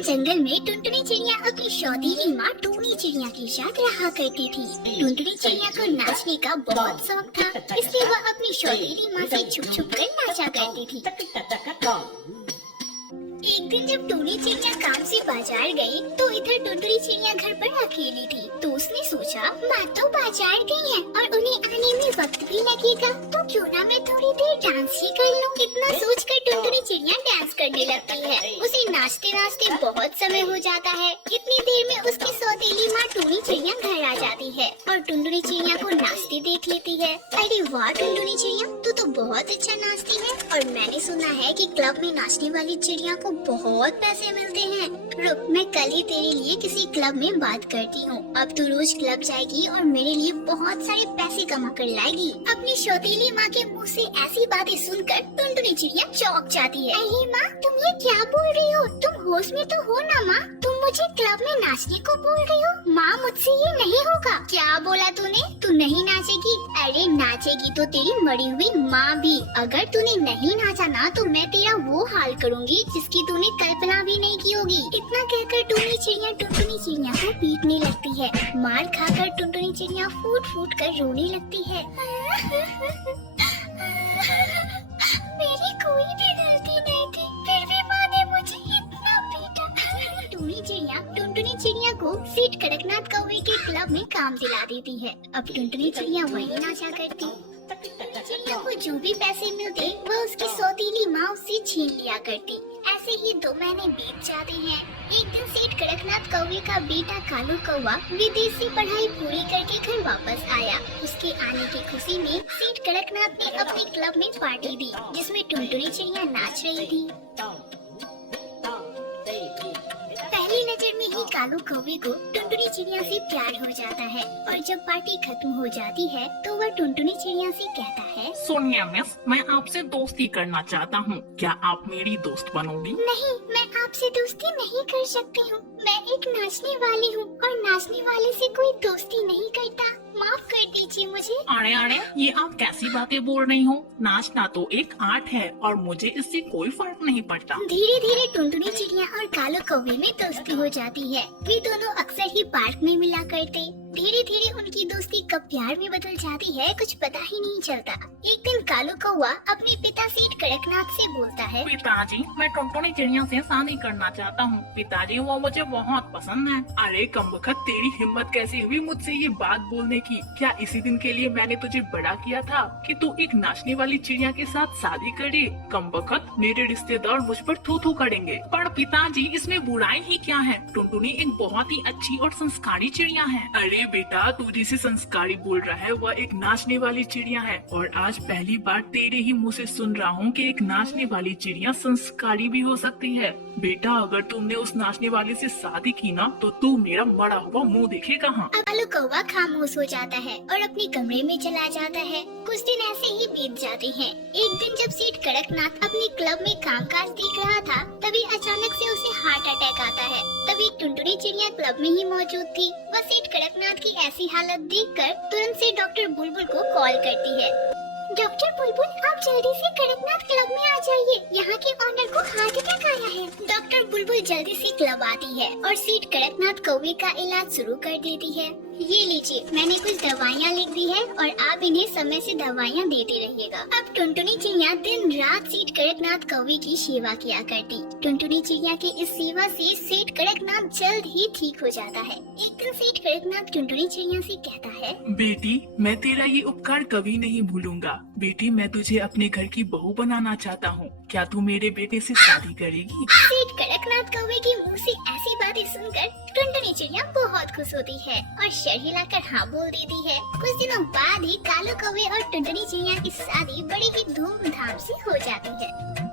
दिन जंगल में टुनटुनी चिड़िया अपनी सौतेली माँ टूनी चिड़िया के साथ रहा करती थी। टुनटुनी चिड़िया को नाचने का बहुत शौक था, इसलिए वह अपनी सौतेली माँ से छुप छुप कर नाचा करती थी। एक दिन जब टूनी चिड़िया काम से बाजार गई तो इधर टुनटुनी चिड़िया घर पर अकेली थी। तो उसने सोचा माँ तो बाजार गई है और उन्हें आने में वक्त भी लगेगा, तो क्यों ना मैं थोड़ी देर डांस ही कर लूं। इतना सोचकर टुनटुनी चिड़िया डांस करने लगती है। उसे नाचते नाचते बहुत समय हो जाता है। इतनी देर में उसकी सौतेली माँ टूनी चिड़िया घर आ जाती है और टुनटुनी चिड़िया को नाचते देख लेती है। अरे वाह टुनटुनी चिड़िया, तू तो बहुत अच्छा नाचती है और मैंने सुना है कि क्लब में नाचने वाली चिड़िया को बहुत पैसे मिलते हैं। रुक, मैं कल ही तेरे लिए किसी क्लब में बात करती हूँ। अब तू रोज क्लब जाएगी और मेरे लिए बहुत सारे पैसे कमा कर लाएगी। अपनी सौतेली माँ के मुँह से ऐसी बातें सुनकर टुनटुनी चिड़िया चौंक जाती है। अरे माँ, तुम ये क्या बोल रही हो? तुम होश में तो हो ना माँ? तुम मुझे क्लब में नाचने को बोल रही हो? माँ, मुझसे ये नहीं होगा। क्या बोला तूने? तू नहीं नाचेगी? अरे नाचेगी तो तेरी मरी हुई माँ भी। अगर तूने नहीं नाचा ना तो मैं तेरा वो हाल करूँगी जिसकी तूने कल्पना भी नहीं की होगी। इतना कहकर टूनी चिड़िया टुनटुनी चिड़िया को पीटने लगती है। मार खाकर टुनटुनी चिड़िया फूट फूट कर रोने लगती है। मेरी कोई भी गलती नहीं थी, फिर भी माँ ने मुझे इतना पीटा। टूनी चिड़िया टुनटुनी चिड़िया को सेठ कड़कनाथ कौवे के क्लब में काम दिला देती है। अब टुनटुनी चिड़िया वही नाचा करती। चिड़िया को जो भी पैसे मिलते वह उसकी सौतीली माँ उससे छीन लिया करती। ऐसे ही 2 महीने बीत जाते हैं। एक दिन सेठ कड़कनाथ कौवे का बेटा कालू कौवा विदेश से पढ़ाई पूरी करके घर वापस आया। उसके आने की खुशी में सेठ कड़कनाथ ने अपने क्लब में पार्टी दी, जिसमें टुनटुनी चिड़िया नाच रही थी। पहली नजर में ही कालू कौवे को टुनटुनी चिड़िया से प्यार हो जाता है और जब पार्टी खत्म हो जाती है तो वह टुनटुनी चिड़िया से कहता है, सोनिया मिस, मैं आपसे दोस्ती करना चाहता हूँ, क्या आप मेरी दोस्त बनोगी? नहीं, मैं आपसे दोस्ती नहीं कर सकती हूँ। मैं एक नाचने वाली हूँ और नाचने वाले से कोई दोस्ती नहीं करता। माफ कर दीजिए मुझे। अरे अरे, ये आप कैसी बातें बोल रही हो? नाचना तो एक आर्ट है और मुझे इससे कोई फर्क नहीं पड़ता। धीरे धीरे टुनटुनी चिड़िया और कालू कौवे में दोस्ती हो जाती है। वे दोनों अक्सर ही पार्क में मिला करते। धीरे धीरे उनकी दोस्ती कब प्यार में बदल जाती है कुछ पता ही नहीं चलता। एक दिन कालू कौवा अपने पिता सेठ कड़कनाथ से बोलता है, पिताजी, मैं टुनटुनी चिड़िया से शादी करना चाहता हूँ। पिताजी, वो मुझे बहुत पसंद है। अरे कमबख्त, तेरी हिम्मत कैसे हुई मुझसे ये बात बोलने की? क्या इसी दिन के लिए मैंने तुझे बड़ा किया था कि तू एक नाचने वाली चिड़िया के साथ शादी करे? कमबख्त, मेरे रिश्तेदार मुझ पर थू थू करेंगे। पर पिताजी, इसमें बुराई ही क्या है? टुनटुनी एक बहुत ही अच्छी और संस्कारी चिड़िया है। अरे बेटा, तू जिसे संस्कारी बोल रहा है वह एक नाचने वाली चिड़िया है और आज पहली बार तेरे ही मुँह से सुन रहा हूँ कि एक नाचने वाली चिड़िया संस्कारी भी हो सकती है। बेटा, अगर तुमने उस नाचने वाले से शादी की ना तो तू मेरा मरा हुआ मुँह देखे कहाँ। कालू कौवा खामोश हो जाता है और अपने कमरे में चला जाता है। कुछ दिन ऐसे ही बीत जाते हैं। एक दिन जब सेठ कड़कनाथ अपने क्लब में कामकाज देख रहा था तभी अचानक से उसे हार्ट अटैक आता है। तभी टुनटुनी चिड़िया क्लब में ही मौजूद थी। वह सेठ कड़कनाथ की ऐसी हालत देखकर तुरंत से डॉक्टर बुलबुल को कॉल करती है। डॉक्टर बुलबुल, आप जल्दी से कड़कनाथ क्लब में आ जाइए, यहाँ के ऑनर को हार्ट अटैक आया है। डॉक्टर बुलबुल जल्दी से क्लब आती है और सेठ कड़कनाथ कौवे का इलाज शुरू कर देती है। ये लीजिए, मैंने कुछ दवाइयाँ लिख दी है और आप इन्हें समय से दवाइयाँ देते रहिएगा। अब टुनटुनी चिड़िया दिन रात सेठ कड़कनाथ कौवे की सेवा किया करती। टुनटुनी चिड़िया की इस सेवा से सेठ कड़कनाथ जल्द ही ठीक हो जाता है। एक दिन सेठ कड़कनाथ टुनटुनी चिड़िया से कहता है, बेटी, मैं तेरा ये उपकार कभी नहीं भूलूंगा। बेटी, मैं तुझे अपने घर की बहू बनाना चाहता हूँ। क्या तू मेरे बेटे से शादी करेगी? सेठ कड़कनाथ कौवे के मुंह से ऐसी बातें सुनकर टुनटुनी चिड़िया बहुत खुश होती है और सर हिलाकर हाँ बोल देती है। कुछ दिनों बाद ही कालू कौवे और टुनटुनी चिड़िया की शादी बड़ी ही धूमधाम से हो जाती है।